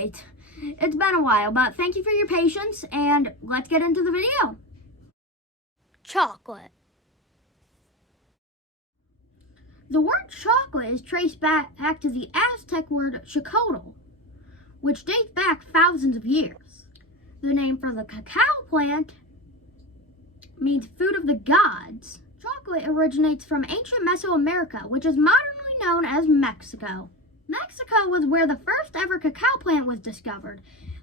appreciate. It's been a while, but thank you for your patience, and let's get into the video. Chocolate. The word chocolate is traced back to the Aztec word chocotl, which dates back thousands of years. The name for the cacao plant means food of the gods. Chocolate originates from ancient Mesoamerica, which is modernly known as Mexico. Mexico was where the first ever cacao plant was discovered,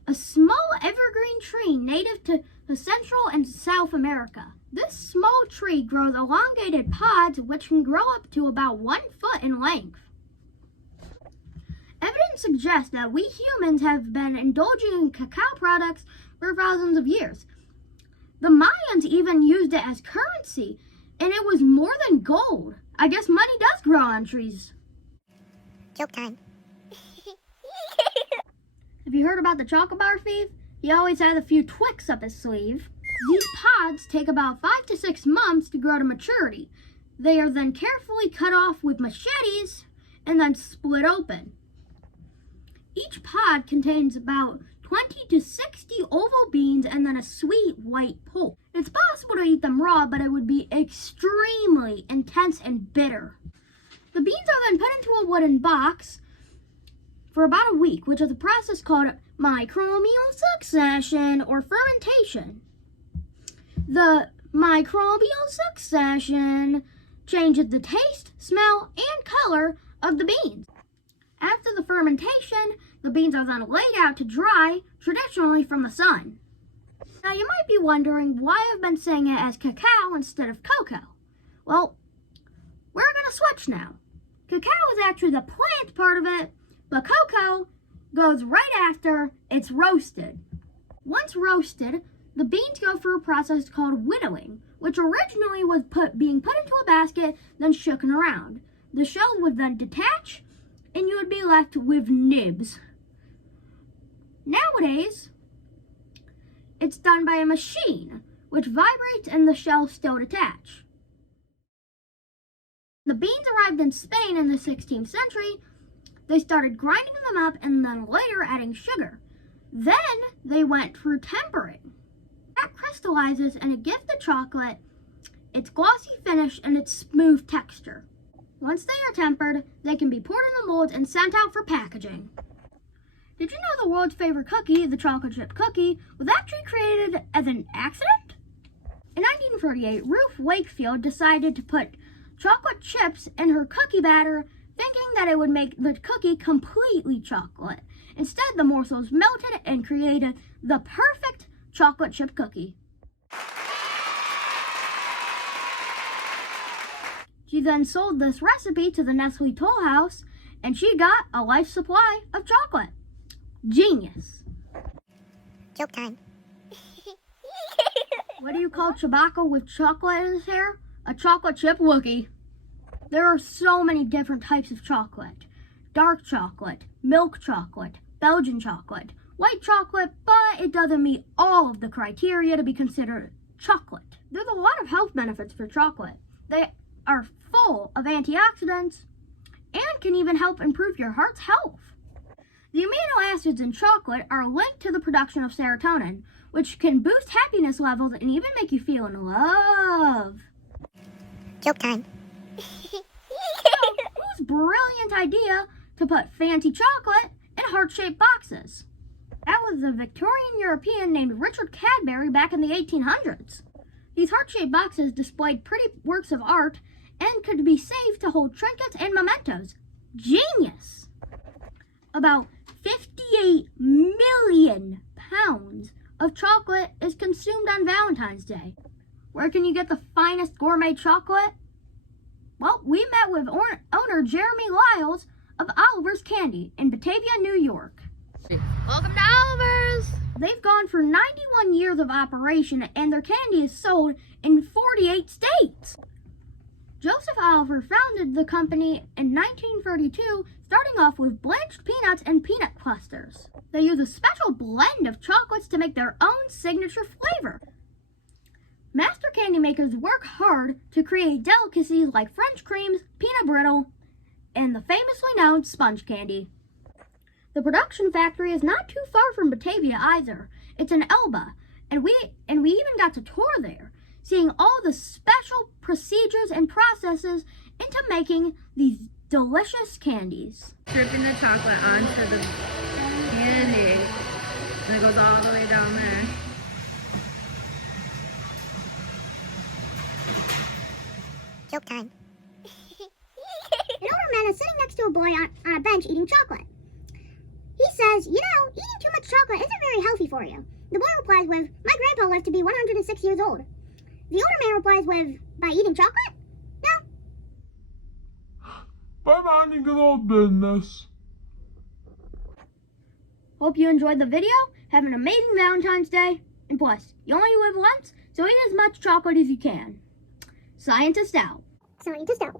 a small evergreen tree native to Central and South America. This small tree grows elongated pods which can grow up to about 1 foot in length. Evidence suggests that we humans have been indulging in cacao products for thousands of years. The Mayans even used it as currency, and it was more than gold. I guess money does grow on trees. Joke time. Have you heard about the chocolate bar thief? He always had a few Twix up his sleeve. These pods take about 5 to 6 months to grow to maturity. They are then carefully cut off with machetes and then split open. Each pod contains about 20 to 60 oval beans and then a sweet white pulp. It's possible to eat them raw, but it would be extremely intense and bitter. The beans are then put into a wooden box for about a week, which is a process called microbial succession or fermentation. The microbial succession changes the taste, smell, and color of the beans. After the fermentation, the beans are then laid out to dry, traditionally from the sun. Now you might be wondering why I've been saying it as cacao instead of cocoa. Well, we're going to switch now. Cacao is actually the plant part of it, but cocoa goes right after it's roasted. Once roasted, the beans go through a process called winnowing, which originally was being put into a basket, then shaken around. The shells would then detach, and you would be left with nibs. Nowadays, it's done by a machine, which vibrates and the shells still detach. The beans arrived in Spain in the 16th century. They started grinding them up and then later adding sugar. Then they went through tempering. That crystallizes and it gives the chocolate its glossy finish and its smooth texture. Once they are tempered, they can be poured in the molds and sent out for packaging. Did you know the world's favorite cookie, the chocolate chip cookie, was actually created as an accident? In 1938, Ruth Wakefield decided to put chocolate chips in her cookie batter, thinking that it would make the cookie completely chocolate. Instead, the morsels melted and created the perfect chocolate chip cookie. She then sold this recipe to the Nestle Toll House, and she got a life supply of chocolate. Genius. Joke time. What do you call Chewbacca with chocolate in his hair? A chocolate chip Wookie. There are so many different types of chocolate. Dark chocolate, milk chocolate, Belgian chocolate, white chocolate, but it doesn't meet all of the criteria to be considered chocolate. There's a lot of health benefits for chocolate. They are full of antioxidants and can even help improve your heart's health. The amino acids in chocolate are linked to the production of serotonin, which can boost happiness levels and even make you feel in love. Joke time. Whose brilliant idea to put fancy chocolate in heart-shaped boxes? That was a Victorian European named Richard Cadbury back in the 1800s. These heart-shaped boxes displayed pretty works of art and could be saved to hold trinkets and mementos. Genius! About 58 million pounds of chocolate is consumed on Valentine's Day. Where can you get the finest gourmet chocolate? Well, we met with owner Jeremy Lyles of Oliver's Candy in Batavia, New York. Welcome to Oliver's! They've gone for 91 years of operation and their candy is sold in 48 states. Joseph Oliver founded the company in 1932, starting off with blanched peanuts and peanut clusters. They use a special blend of chocolates to make their own signature flavor. Master candy makers work hard to create delicacies like French creams, peanut brittle, and the famously known sponge candy. The production factory is not too far from Batavia either. It's in Elba, and we even got to tour there, seeing all the special procedures and processes into making these delicious candies. Dripping the chocolate onto the candy. And it goes all the way down there. Joke time. An older man is sitting next to a boy on a bench eating chocolate. He says, "You know, eating too much chocolate isn't very healthy for you." The boy replies with, "My grandpa lived to be 106 years old." The older man replies with, "By eating chocolate? No." By minding your own business. Hope you enjoyed the video. Have an amazing Valentine's Day. And plus, you only live once, so eat as much chocolate as you can. Scientist out. Scientist out.